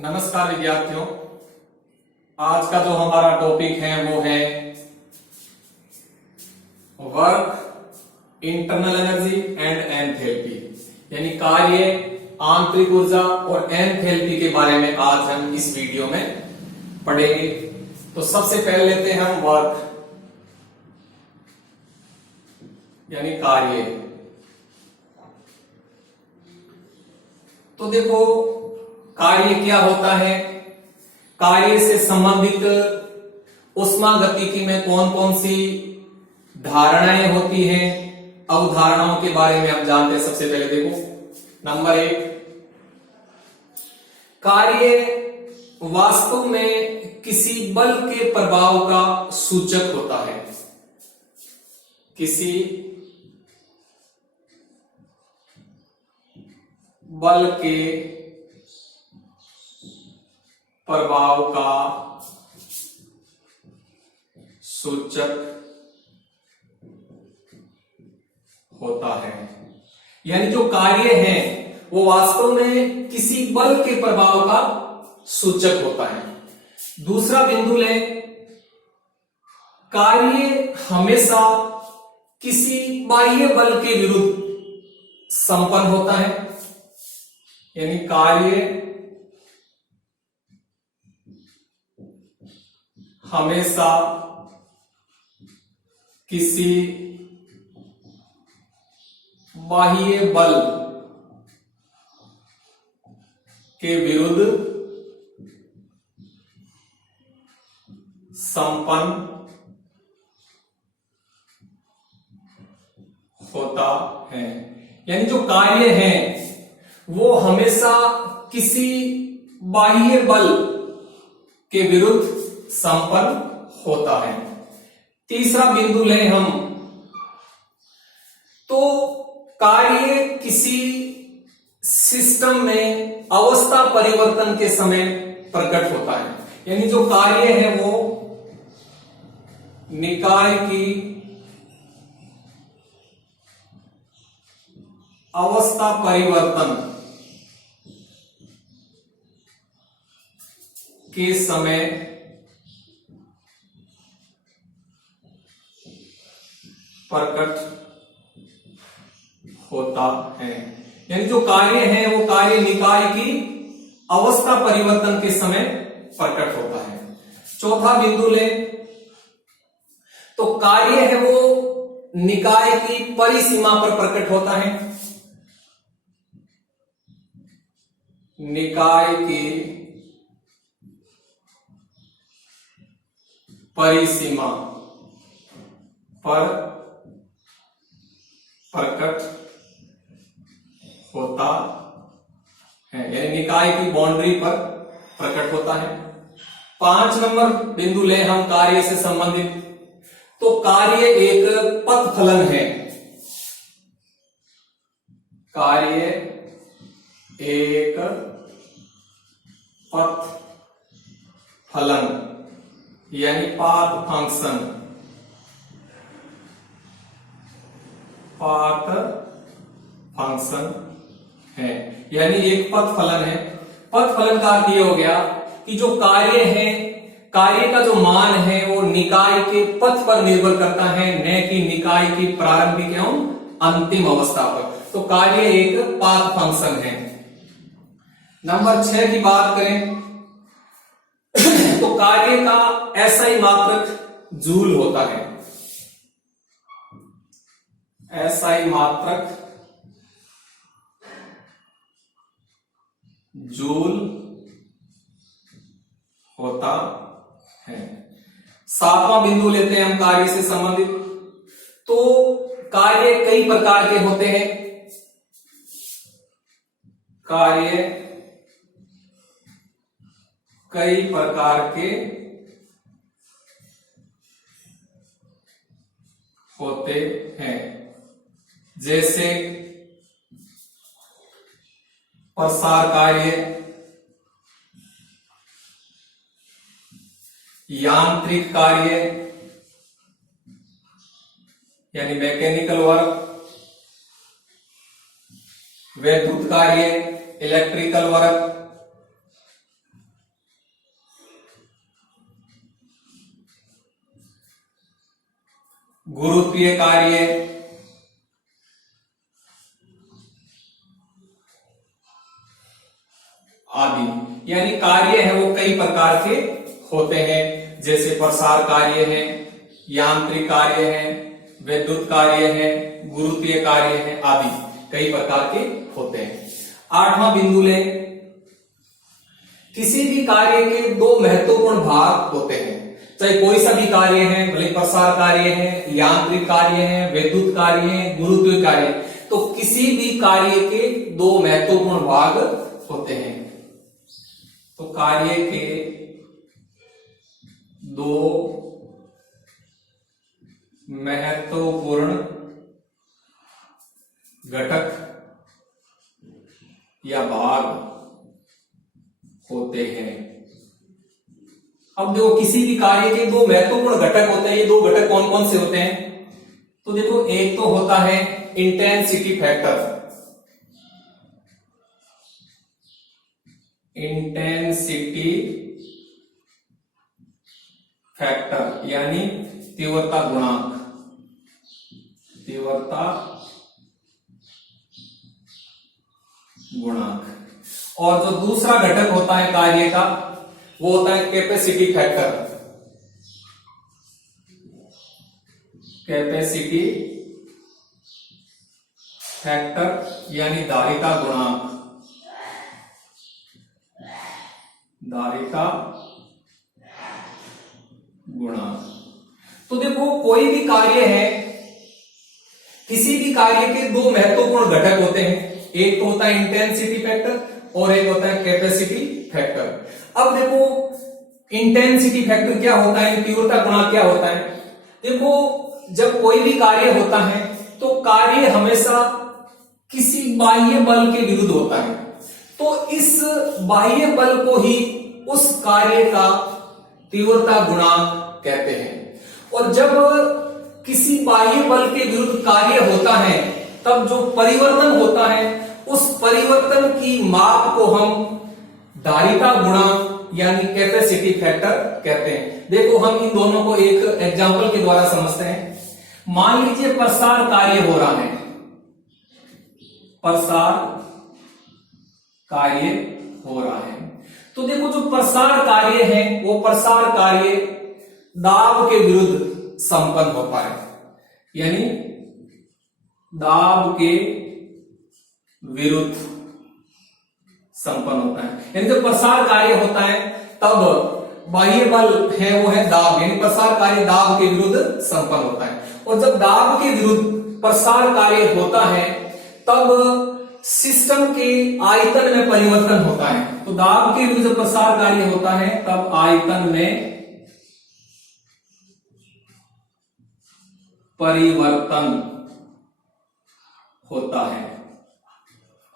नमस्कार विद्यार्थियों। आज का जो हमारा टॉपिक है वो है work, internal energy and enthalpy, यानी कार्य, आंतरिक ऊर्जा और एंथैल्पी के बारे में आज हम इस वीडियो में पढ़ेंगे। तो सबसे पहले लेते हैं हम वर्क यानी कार्य। तो देखो कार्य क्या होता है, कार्य से संबंधित ऊष्मागतिकी में कौन कौन सी धारणाएं होती हैं, अवधारणाओं के बारे में हम जानते हैं। सबसे पहले देखो नंबर 1, कार्य वास्तव में किसी बल के प्रभाव का सूचक होता है। किसी बल के प्रभाव का सूचक होता है, यानी जो कार्य है वो वास्तव में किसी बल के प्रभाव का सूचक होता है। दूसरा बिंदु लें, कार्य हमेशा किसी बाह्य बल के विरुद्ध संपन्न होता है, यानी कार्य हमेशा किसी बाह्य बल के विरुद्ध संपन्न होता है, यानी जो कार्य है वो हमेशा किसी बाह्य बल के विरुद्ध संपन्न होता है। तीसरा बिंदु लें हम, तो कार्य किसी सिस्टम में अवस्था परिवर्तन के समय प्रकट होता है, यानी जो कार्य है वो निकाय की अवस्था परिवर्तन के समय प्रकट होता है, यानी जो कार्य है वो कार्य निकाय की अवस्था परिवर्तन के समय प्रकट होता है। चौथा बिंदु ले, तो कार्य है वो निकाय की परिसीमा पर प्रकट होता है। निकाय की परिसीमा पर प्रकट होता है, यानी निकाय की बाउंड्री पर प्रकट होता है। 5 नंबर बिंदु ले हम कार्य से संबंधित, तो कार्य एक पथ फलन है। कार्य एक पथ फलन यानी पाथ फंक्शन, पाथ फंक्शन है, यानी एक पथ फलन है। पथ फलन का अर्थ यह हो गया कि जो कार्य है, कार्य का जो मान है वो निकाय के पथ पर निर्भर करता है, न कि निकाय की प्रारंभिक एवं अंतिम अवस्था पर। तो कार्य एक पाथ फंक्शन है। नंबर 6 की बात करें तो कार्य का SI मात्रक जूल होता है। SI मात्रक जूल होता है। 7वां बिंदु लेते हैं हम कार्य से संबंधित, तो कार्य कई प्रकार के होते हैं। कार्य कई प्रकार के होते हैं, जैसे प्रसार कार्य, यांत्रिक कार्य यानी मैकेनिकल वर्क, विद्युत कार्य इलेक्ट्रिकल वर्क, गुरुत्वीय कार्य आदि। यानी कार्य है वो कई प्रकार के होते हैं, जैसे प्रसार कार्य है, यांत्रिक कार्य है, विद्युत कार्य है, गुरुत्वीय कार्य है आदि कई प्रकार के होते हैं। 8वां बिंदु ले, किसी भी कार्य के दो महत्वपूर्ण भाग होते हैं, चाहे कोई सा भी कार्य है, भले प्रसार कार्य है, यांत्रिक कार्य है, विद्युत कार्य है, गुरुत्वीय कार्य, तो किसी भी कार्य के दो महत्वपूर्ण भाग होते हैं। तो कार्य के दो महत्वपूर्ण घटक या भाग होते हैं। अब देखो किसी भी कार्य के दो महत्वपूर्ण घटक होते हैं, ये दो घटक कौन कौन से होते हैं? तो देखो एक तो होता है इंटेंसिटी फैक्टर, इंटेंसिटी फैक्टर यानी तीव्रता गुणांक, तीव्रता गुणांक। और जो दूसरा घटक होता है कार्य का वो होता है कैपेसिटी फैक्टर, कैपेसिटी फैक्टर यानी धारिता गुणांक, धारिता गुणांक। तो देखो कोई भी कार्य है, किसी भी कार्य के दो महत्वपूर्ण घटक होते हैं, एक तो होता है इंटेंसिटी फैक्टर और एक होता है कैपेसिटी फैक्टर। अब देखो इंटेंसिटी फैक्टर क्या होता है, तीव्रता गुणांक क्या होता है? देखो जब कोई भी कार्य होता है तो कार्य हमेशा किसी बाह्य बल के विरुद्ध होता है, तो इस बाह्य बल को ही उस कार्य का तीव्रता गुणांक कहते हैं। और जब किसी बाह्य बल के विरुद्ध कार्य होता है तब जो परिवर्तन होता है उस परिवर्तन की माप को हम धारिता गुणांक यानी कैपेसिटी फैक्टर कहते हैं। देखो हम इन दोनों को एक एग्जांपल के द्वारा समझते हैं। मान लीजिए प्रसार कार्य हो रहा है, प्रसार कार्य हो रहा है, तो देखो जो प्रसार कार्य है वो प्रसार कार्य दाब के विरुद्ध संपन्न होता है, यानी दाब के विरुद्ध संपन्न होता है। यानी जब प्रसार कार्य होता है तब बाह्य बल है वो है दाब, यानी प्रसार कार्य दाब के विरुद्ध संपन्न होता है। और जब दाब के विरुद्ध प्रसार कार्य होता है तब सिस्टम के आयतन में परिवर्तन होता है। तो दाब के विरुद्ध प्रसार कार्य होता है तब आयतन में परिवर्तन होता है,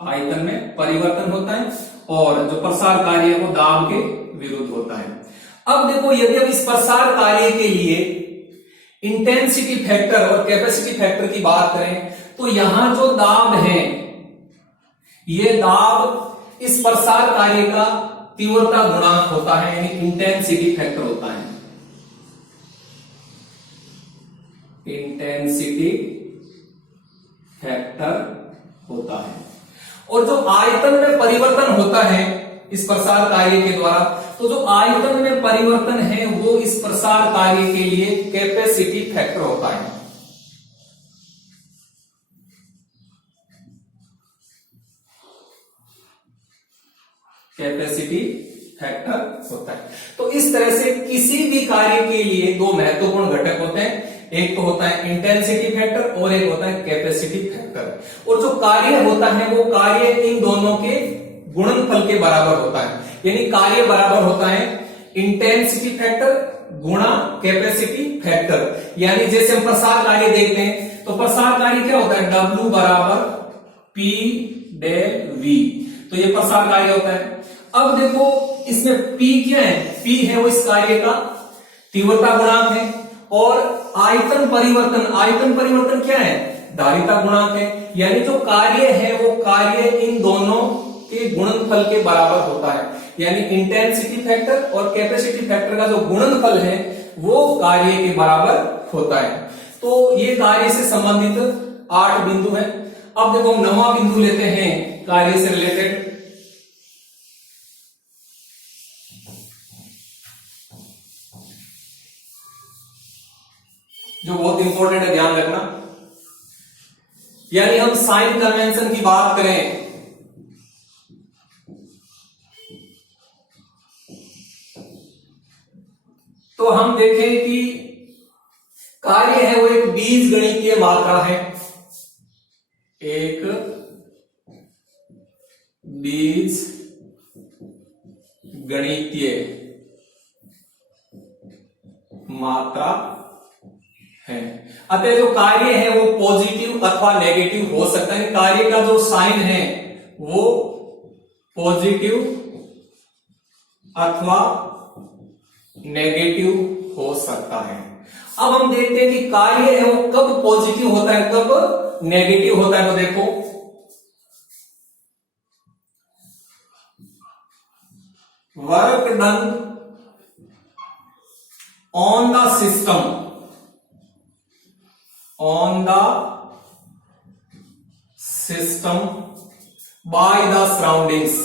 आयतन में परिवर्तन होता है और जो प्रसार कार्य है वो दाब के विरुद्ध होता है। अब देखो यदि हम इस प्रसार कार्य के लिए इंटेंसिटी फैक्टर और कैपेसिटी फैक्टर की बात करें तो यहां जो दाब है ये दाब इस प्रसार कार्य का तीव्रता गुणांक होता है, यानी इंटेंसिटी फैक्टर होता है, इंटेंसिटी फैक्टर होता है। और जो आयतन में परिवर्तन होता है इस प्रसार कार्य के द्वारा, तो जो आयतन में परिवर्तन है वो इस प्रसार कार्य के लिए कैपेसिटी फैक्टर होता है। कैपेसिटी फैक्टर होता है। तो इस तरह से किसी भी कार्य के लिए दो महत्वपूर्ण घटक होते हैं, एक तो होता है इंटेंसिटी फैक्टर और एक होता है कैपेसिटी फैक्टर। और जो कार्य होता है वो कार्य इन दोनों के गुणनफल के बराबर होता है, यानी कार्य बराबर होता है इंटेंसिटी फैक्टर गुणा कैपेसिटी फैक्टर। यानी जैसे हम प्रसार कार्य देखते हैं तो प्रसार कार्य क्या होता है, W बराबर P डेल V, तो ये प्रसार कार्य होता है। अब देखो इसमें P क्या है, P है वो इस कार्य का तीव्रता गुणांक है और आयतन परिवर्तन क्या है, धारिता गुणांक है। यानी जो कार्य है वो कार्य इन दोनों के गुणनफल के बराबर होता है, यानी इंटेंसिटी फैक्टर और कैपेसिटी फैक्टर का जो गुणनफल है वो कार्य के बराबर होता है। तो ये कार्य से संबंधित 8 बिंदु है। अब देखो हम 9वां बिंदु लेते हैं कार्य से रिलेटेड। जो बहुत इंपॉर्टेंट है, ध्यान रखना। यानी हम साइन कन्वेंशन की बात करें तो हम देखें कि कार्य है वो एक बीजगणितीय मात्रा है, एक बीज गणितीय मात्रा है। अतः जो कार्य है वो पॉजिटिव अथवा नेगेटिव हो सकता है। कार्य का जो साइन है वो पॉजिटिव अथवा नेगेटिव हो सकता है। अब हम देखते हैं कि कार्य है वो कब पॉजिटिव होता है, कब नेगेटिव होता है। तो देखो work done on the system, on the system by the surroundings,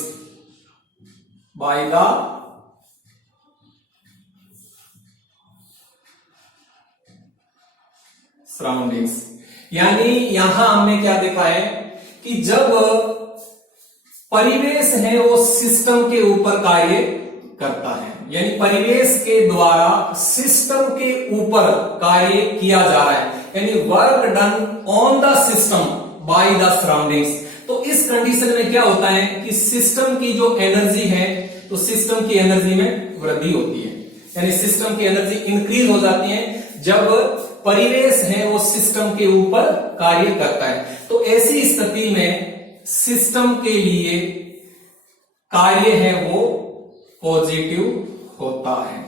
by the surroundings. यानी यहां हमने क्या देखा है कि जब परिवेश है वो सिस्टम के ऊपर कार्य करता है, यानी परिवेश के द्वारा सिस्टम के ऊपर कार्य किया जा रहा है, यानी work done on the system by the surroundings. तो इस कंडीशन में क्या होता है कि सिस्टम की जो एनर्जी है, तो सिस्टम की एनर्जी में वृद्धि होती है, यानी सिस्टम की एनर्जी इंक्रीज हो जाती है जब परिवेश है वो सिस्टम के ऊपर कार्य करता है। तो ऐसी स्थिति में सिस्टम के लिए कार्य है वो पॉजिटिव होता है।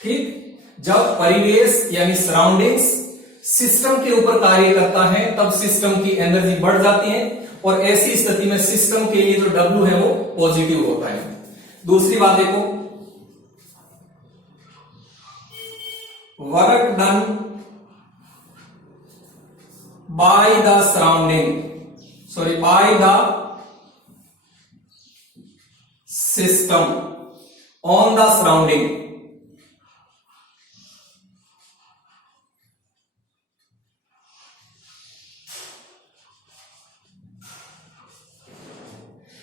ठीक, जब परिवेश यानी सराउंडिंग्स सिस्टम के ऊपर कार्य करता है तब सिस्टम की एनर्जी बढ़ जाती है, और ऐसी स्थिति में सिस्टम के लिए जो W है वो पॉजिटिव होता है। दूसरी बात देखो, work done by the surrounding, sorry by the system on the surrounding,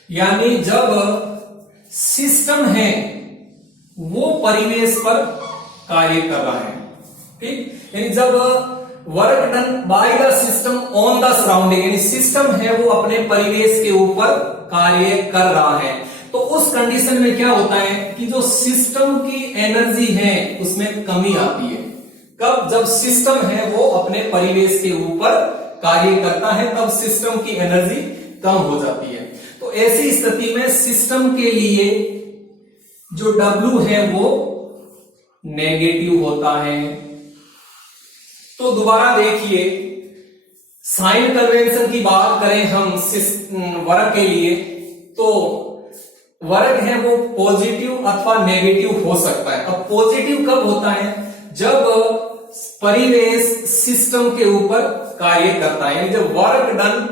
यानी जब सिस्टम है वो परिवेश पर कार्य कर रहा है। ठीक, यानी जब work done by the system on the surrounding, यानी सिस्टम है वो अपने परिवेश के ऊपर कार्य कर रहा है, तो उस कंडीशन में क्या होता है कि जो सिस्टम की एनर्जी है उसमें कमी आती है। कब? जब सिस्टम है वो अपने परिवेश के ऊपर कार्य करता है तब सिस्टम की एनर्जी कम हो जाती है। तो ऐसी स्थिति में सिस्टम के लिए जो W है वो नेगेटिव होता है। तो दोबारा देखिए, साइन कन्वेंशन की बात करें हम वर्क के लिए, तो वर्क है वो पॉजिटिव अथवा नेगेटिव हो सकता है। अब पॉजिटिव कब होता है? जब परिवेश सिस्टम के ऊपर कार्य करता है, यानी जब work done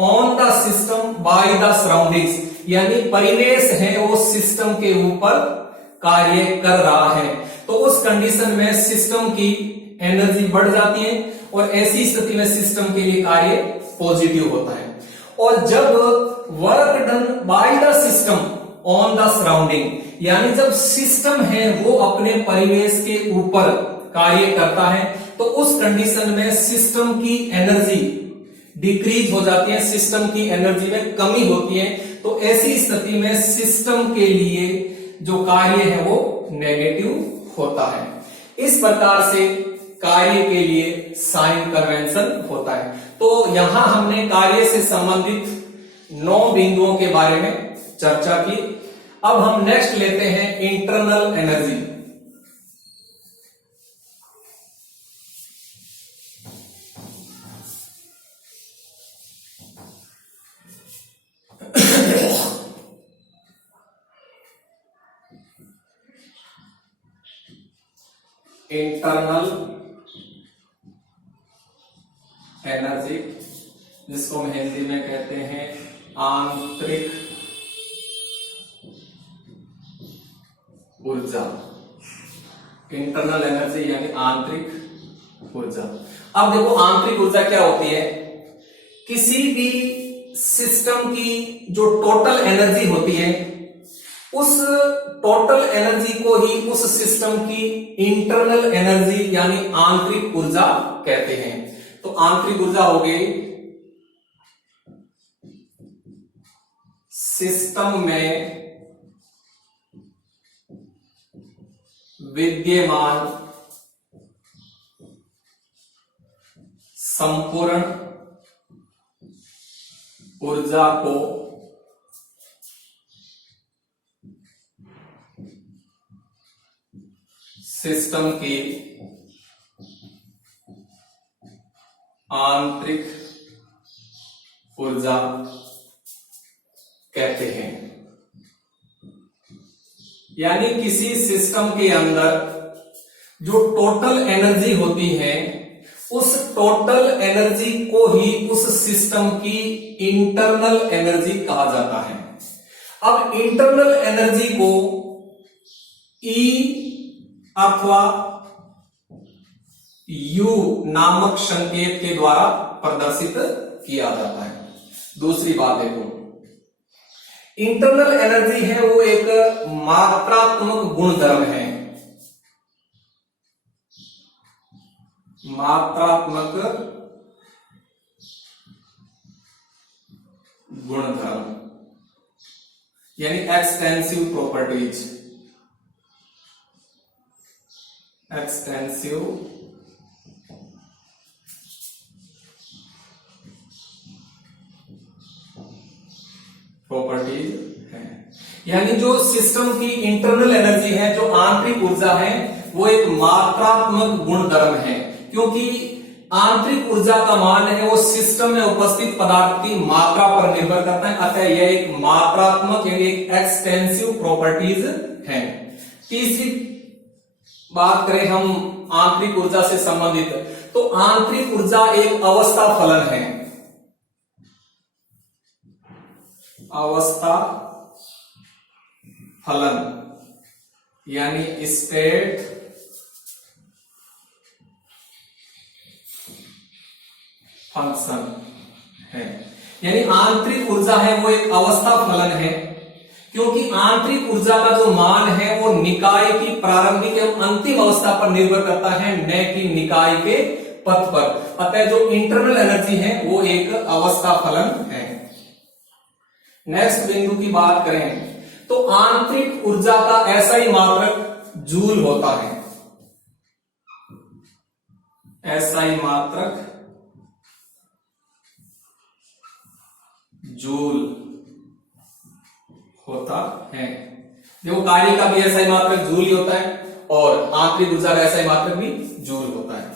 on the system by the surroundings, यानी परिवेश है वो सिस्टम के ऊपर कार्य कर रहा है, तो उस कंडीशन में सिस्टम की एनर्जी बढ़ जाती है और ऐसी स्थिति में सिस्टम के लिए कार्य पॉजिटिव होता है। और जब work done by the system on the surrounding, यानी जब सिस्टम है वो अपने परिवेश के ऊपर कार्य करता है, तो उस कंडीशन में सिस्टम की एनर्जी डिक्रीज हो जाती है, सिस्टम की एनर्जी में कमी होती है। तो ऐसी स्थिति में सिस्टम के लिए जो कार्य है वो नेगेटिव होता है। इस प्रकार से कार्य के लिए साइन कन्वेंशन होता है। तो यहां हमने कार्य से संबंधित 9 बिंदुओं के बारे में चर्चा की। अब हम नेक्स्ट लेते हैं इंटरनल एनर्जी। इंटरनल एनर्जी, जिसको हम हिंदी में कहते हैं आंतरिक ऊर्जा, इंटरनल एनर्जी यानी आंतरिक ऊर्जा। अब देखो आंतरिक ऊर्जा क्या होती है, किसी भी सिस्टम की जो टोटल एनर्जी होती है उस टोटल एनर्जी को ही उस सिस्टम की इंटरनल एनर्जी यानी आंतरिक ऊर्जा कहते हैं। तो आंतरिक ऊर्जा हो गई सिस्टम में विद्यमान संपूर्ण ऊर्जा को सिस्टम की आंतरिक ऊर्जा कहते हैं। यानी किसी सिस्टम के अंदर जो टोटल एनर्जी होती है उस टोटल एनर्जी को ही उस सिस्टम की इंटरनल एनर्जी कहा जाता है। अब इंटरनल एनर्जी को E अथवा U नामक संकेत के द्वारा प्रदर्शित किया जाता है। दूसरी बात देखो, इंटरनल एनर्जी है वो एक मात्रात्मक गुणधर्म है, मात्रात्मक गुणधर्म यानी एक्सटेंसिव प्रॉपर्टीज, एक्सटेंसिव प्रॉपर्टीज है। यानी जो सिस्टम की इंटरनल एनर्जी है, जो आंतरिक ऊर्जा है, वो एक मात्रात्मक गुणधर्म है, क्योंकि आंतरिक ऊर्जा का मान है वो सिस्टम में उपस्थित पदार्थ की मात्रा पर निर्भर करता है। अतः यह एक मात्रात्मक यानी एक एक्सटेंसिव प्रॉपर्टीज है। तीसरी बात करें हम आंतरिक ऊर्जा से संबंधित, तो आंतरिक ऊर्जा एक अवस्था फलन है, अवस्था फलन यानी स्टेट फंक्शन है। यानी आंतरिक ऊर्जा है वो एक अवस्था फलन है, क्योंकि आंतरिक ऊर्जा का जो मान है वो निकाय की प्रारंभिक एवं अंतिम अवस्था पर निर्भर करता है, न कि निकाय के पथ पर। अतः जो इंटरनल एनर्जी है वो एक अवस्था फलन है। नेक्स्ट बिंदु की बात करें तो आंतरिक ऊर्जा का ऐसा ही मात्रक जूल होता है, ऐसा ही मात्रक जूल होता है। देखो कार्य का भी ऐसा ही मात्रक जूल ही होता है और आंतरिक ऊर्जा का ऐसा ही मात्रक भी जूल होता है।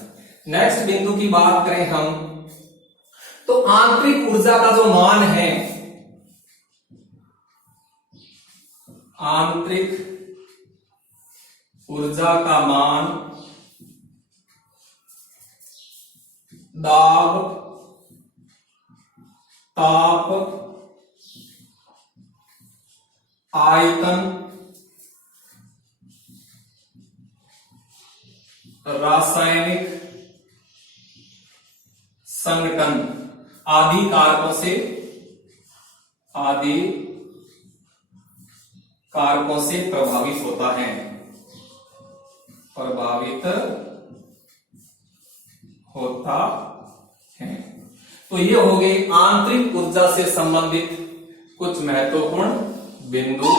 नेक्स्ट बिंदु की बात करें हम तो आंतरिक ऊर्जा का जो मान है, आंतरिक ऊर्जा का मान दाब, ताप, आयतन, रासायनिक संगठन आदि कारकों से प्रभावित होता है, प्रभावित होता है। तो ये हो गई आंतरिक ऊर्जा से संबंधित कुछ महत्वपूर्ण बिंदु।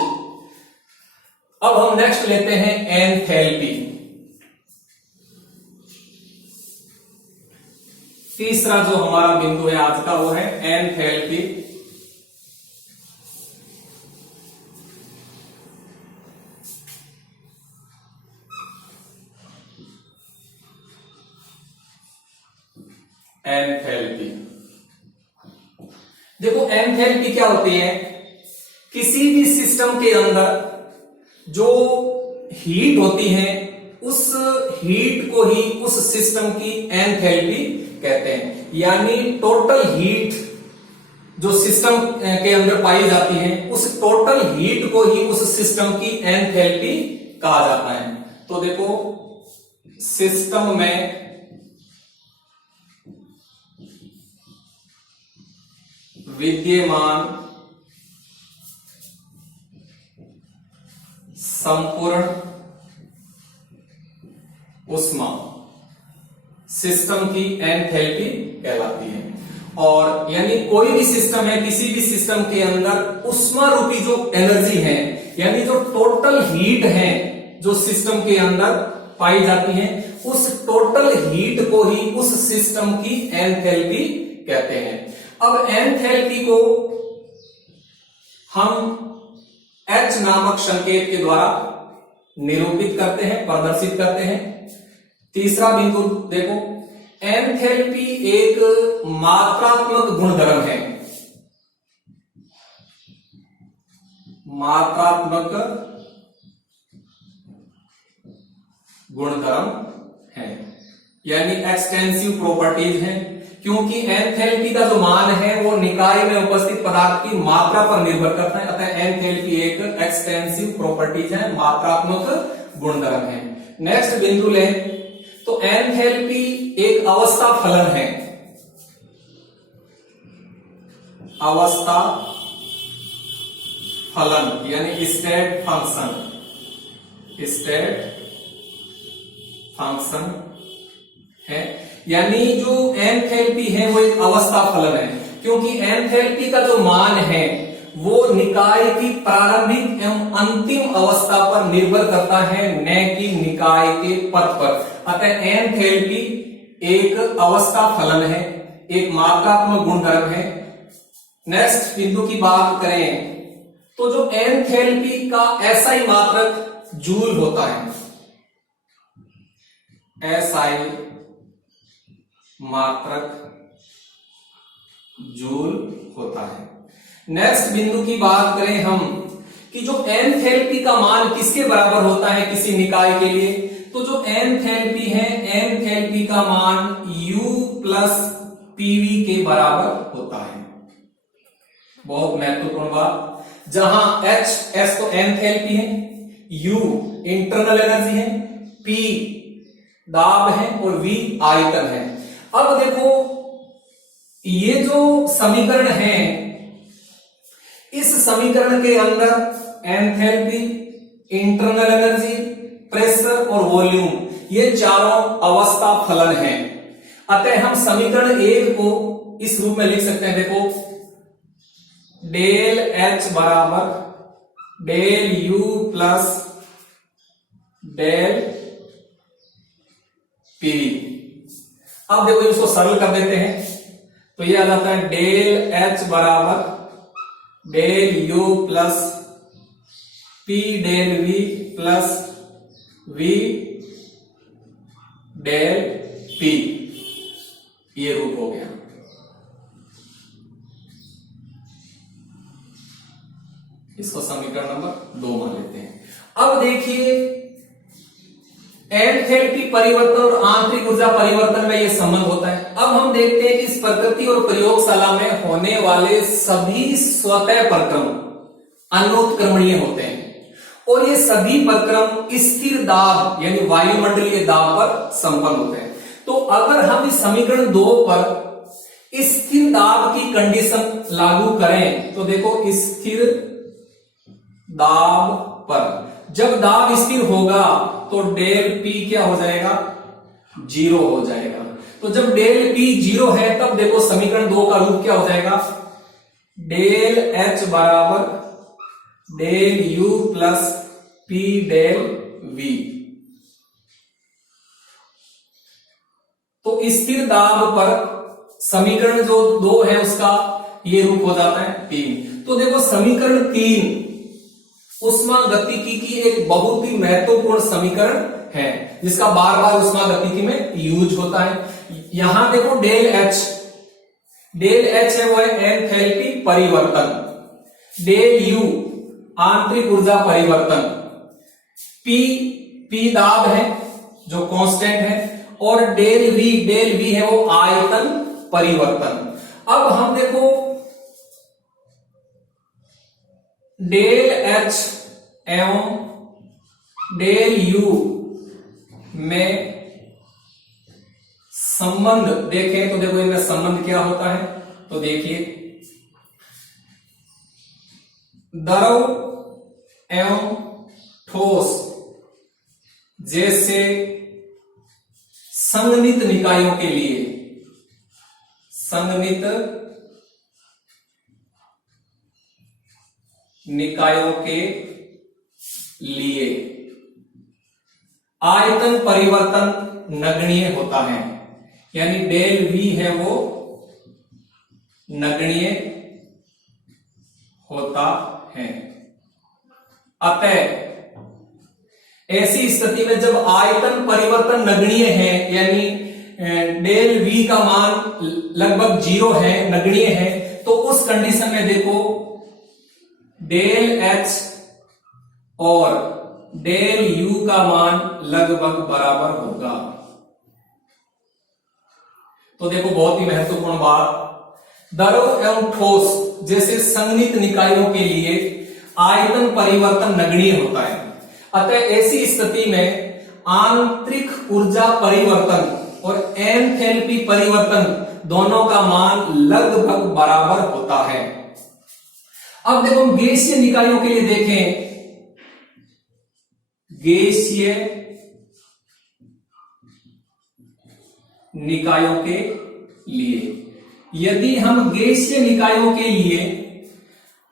अब हम नेक्स्ट लेते हैं एंथैल्पी। तीसरा जो हमारा बिंदु है आज का वो है एंथैल्पी। एंथैल्पी देखो एंथैल्पी क्या होती है, किसी भी सिस्टम के अंदर जो हीट होती है उस हीट को ही उस सिस्टम की एंथैल्पी कहते हैं। यानी टोटल हीट जो सिस्टम के अंदर पाई जाती है, उस टोटल हीट को ही उस सिस्टम की एंथैल्पी कहा जाता है। तो देखो, सिस्टम में विद्यमान संपूर्ण उष्मा सिस्टम की एंथैल्पी कहलाती है। और यानी कोई भी सिस्टम है, किसी भी सिस्टम के अंदर उष्मा रूपी जो एनर्जी है, यानी जो टोटल हीट है जो सिस्टम के अंदर पाई जाती है, उस टोटल हीट को ही उस सिस्टम की एंथैल्पी कहते हैं। अब एंथैल्पी को हम H नामक संकेत के द्वारा निरूपित करते हैं, प्रदर्शित करते हैं। तीसरा बिंदु देखो, एंथैल्पी एक मात्रात्मक गुणधर्म है। मात्रात्मक गुणधर्म है, यानी एक्सटेंसिव प्रॉपर्टीज है, क्योंकि एंथैल्पी का जो मान है वो निकाय में उपस्थित पदार्थ की मात्रा पर निर्भर करता है। अतः एंथैल्पी एक एक्सटेंसिव प्रॉपर्टीज है, मात्रात्मक गुणधर्म है। नेक्स्ट बिंदु ले, तो एंथैल्पी एक अवस्था फलन है। अवस्था फलन यानी स्टेट फंक्शन, स्टेट फंक्शन है, यानी जो एंथैल्पी है वो एक अवस्था फलन है, क्योंकि एंथैल्पी का जो मान है वो निकाय की प्रारंभिक एवं अंतिम अवस्था पर निर्भर करता है, न कि निकाय के पथ पर। अतः एंथैल्पी एक अवस्था फलन है, एक मात्रात्मक गुणधर्म है। नेक्स्ट बिंदु की बात करें तो जो एंथैल्पी का एसआई मात्रक जूल होता है, एसआई मात्रक जूल होता है। नेक्स्ट बिंदु की बात करें हम कि जो एंथैल्पी का मान किसके बराबर होता है किसी निकाय के लिए, तो जो एंथैल्पी है, एंथैल्पी का मान U प्लस पीवी के बराबर होता है। बहुत महत्वपूर्ण बात, जहां एस तो एंथैल्पी है, U इंटरनल एनर्जी है, P दाब है और V आयतन है। अब देखो, ये जो समीकरण है, इस समीकरण के अंदर एंथैल्पी, इंटरनल एनर्जी, प्रेशर और वॉल्यूम, ये चारों अवस्था फलन हैं। अतः हम समीकरण 1 को इस रूप में लिख सकते हैं। देखो, डेल H बराबर del U plus del P। अब देखो, इसको सरल कर देते हैं तो ये आ जाता है डेल H बराबर del U plus P del V plus V del P, ये रूप हो गया। इसको समीकरण नंबर 2 मान लेते हैं। अब देखिए, एंथैल्पी परिवर्तन और आंतरिक ऊर्जा परिवर्तन में यह संबंध होता है। अब हम देखते हैं कि इस प्रकृति और प्रयोगशाला में होने वाले सभी स्वतः प्रक्रम अनुत्क्रमणीय होते हैं, और ये सभी प्रक्रम स्थिर दाब यानी वायुमंडलीय दाब पर संपन्न होते हैं। तो अगर हम इस समीकरण 2 पर स्थिर दाब की कंडीशन लागू करें तो देखो, स्थिर दाब पर जब दाब स्थिर होगा तो डेल P क्या हो जाएगा, 0 हो जाएगा। तो जब डेल P 0 है तब देखो समीकरण 2 का रूप क्या हो जाएगा, डेल H बराबर del U plus P del V। तो स्थिर दाब पर समीकरण जो 2 है उसका ये रूप हो जाता है 3। तो देखो, समीकरण 3 उष्मा गतिकी की एक बहुत ही महत्वपूर्ण समीकरण है, जिसका बार बार उष्मा गतिकी में यूज होता है। यहां देखो, डेल H है वो है एंथैल्पी परिवर्तन, डेल U आंतरिक ऊर्जा परिवर्तन, P दाब है जो कांस्टेंट है, और डेल V है वो आयतन परिवर्तन। अब हम देखो डेल एच एवं डेल यू में संबंध देखें तो देखो इनमें संबंध क्या होता है। तो देखिए द्रव एवं ठोस जैसे संघनित निकायों के लिए, संघनित निकायों के लिए आयतन परिवर्तन नगण्य होता है, यानी डेल वी है वो नगण्य होता है। अतः ऐसी स्थिति में जब आयतन परिवर्तन नगण्य है, यानी डेल वी का मान लगभग 0 है, नगण्य है, तो उस कंडीशन में देखो डेल एच और डेल यू का मान लगभग बराबर होगा। तो देखो बहुत ही महत्वपूर्ण बात, द्रव एवं ठोस जैसे संघनित निकायों के लिए आयतन परिवर्तन नगण्य होता है। अतः ऐसी स्थिति में आंतरिक ऊर्जा परिवर्तन और एंथैल्पी परिवर्तन दोनों का मान लगभग बराबर होता है। अब देखो हम गैसीय निकायों के लिए देखें, गैसीय निकायों के लिए यदि हम गैसीय निकायों के लिए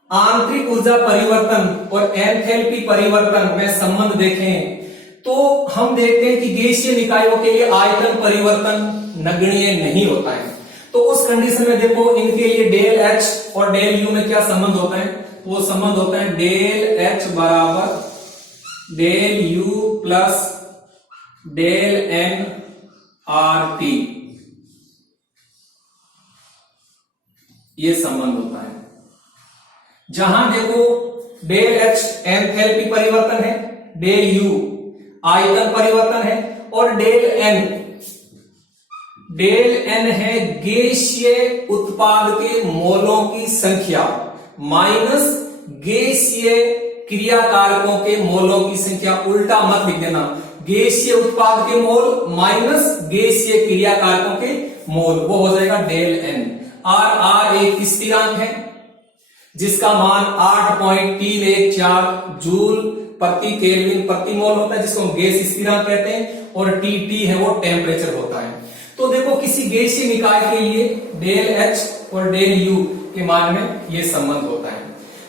आंतरिक ऊर्जा परिवर्तन और एंथैल्पी परिवर्तन में संबंध देखें तो हम देखते हैं कि गैसीय निकायों के लिए आयतन परिवर्तन नगण्य नहीं होता है। तो उस कंडीशन में देखो इनके लिए डेल एच और डेल यू में क्या संबंध होता है, वो संबंध होता है डेल एच बराबर del U plus del N R T, ये संबंध होता है। जहां देखो डेल एच एंथैल्पी परिवर्तन है, डेल यू आयतन परिवर्तन है और डेल एन है गैसीय उत्पाद के मोलों की संख्या माइनस गैसीय क्रियाकारकों के मोलों की संख्या। उल्टा मत लिख देना, गैसीय उत्पाद के मोल माइनस गैसीय क्रियाकारकों के मोल, वो हो जाएगा डेल एन। आर एक स्थिरांक है जिसका मान 8.314 जूल प्रति केल्विन प्रति मोल होता है, जिसको हम गैस स्थिरांक कहते हैं, और टी है वो टेम्परेचर होता है। तो देखो किसी गैसीय निकाय के लिए डेल एच और डेल यू के मान में ये संबंध होता है।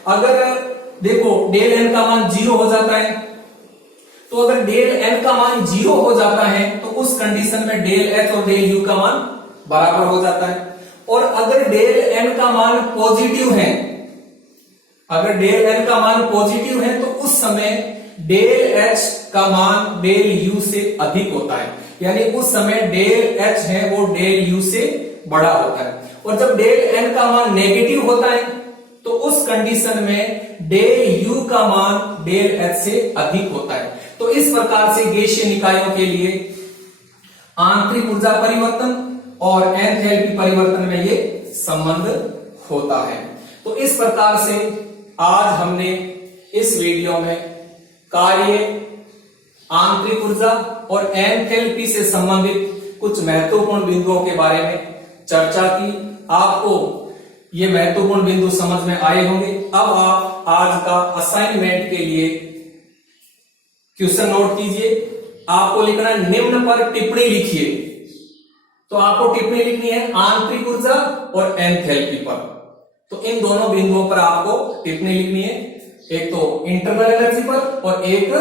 अगर देखो डेल एन का मान 0 हो जाता है, तो अगर डेल एन का मान 0 हो जाता है तो उस कंडीशन में डेल एच और डेल यू का मान बराबर हो जाता है। और अगर डेल एन का मान पॉजिटिव है, अगर डेल एन का मान पॉजिटिव है तो उस समय डेल एच का मान डेल यू से अधिक होता है, यानी उस समय डेल एच है वो डेल यू से बड़ा होता है। और जब डेल एन का मान नेगेटिव होता है तो उस कंडीशन में डेल यू का मान डेल एच से अधिक होता है। तो इस प्रकार से गैसीय निकायों के लिए आंतरिक ऊर्जा परिवर्तन और एंथैल्पी परिवर्तन में ये संबंध होता है। तो इस प्रकार से आज हमने इस वीडियो में कार्य, आंतरिक ऊर्जा और एंथैल्पी से संबंधित कुछ महत्वपूर्ण बिंदुओं के बारे में चर्चा की। आपको ये महत्वपूर्ण बिंदु समझ में आए होंगे। अब आप आज का असाइनमेंट के लिए क्वेश्चन नोट कीजिए। आपको लिखना है निम्न पर टिप्पणी लिखिए। तो आपको टिप्पणी लिखनी है आंतरिक ऊर्जा और एंथैल्पी पर। तो इन दोनों बिंदुओं पर आपको टिप्पणी लिखनी है, एक तो इंटरनल एनर्जी पर और एक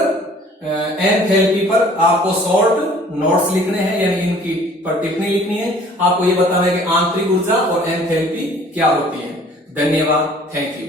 एंथैल्पी पर। आपको शॉर्ट नोट्स लिखने हैं, यानी इनकी पर टिप्पणी लिखनी है। आपको ये बताना है कि आंतरिक ऊर्जा और एंथैल्पी क्या होती है। धन्यवाद, थैंक यू।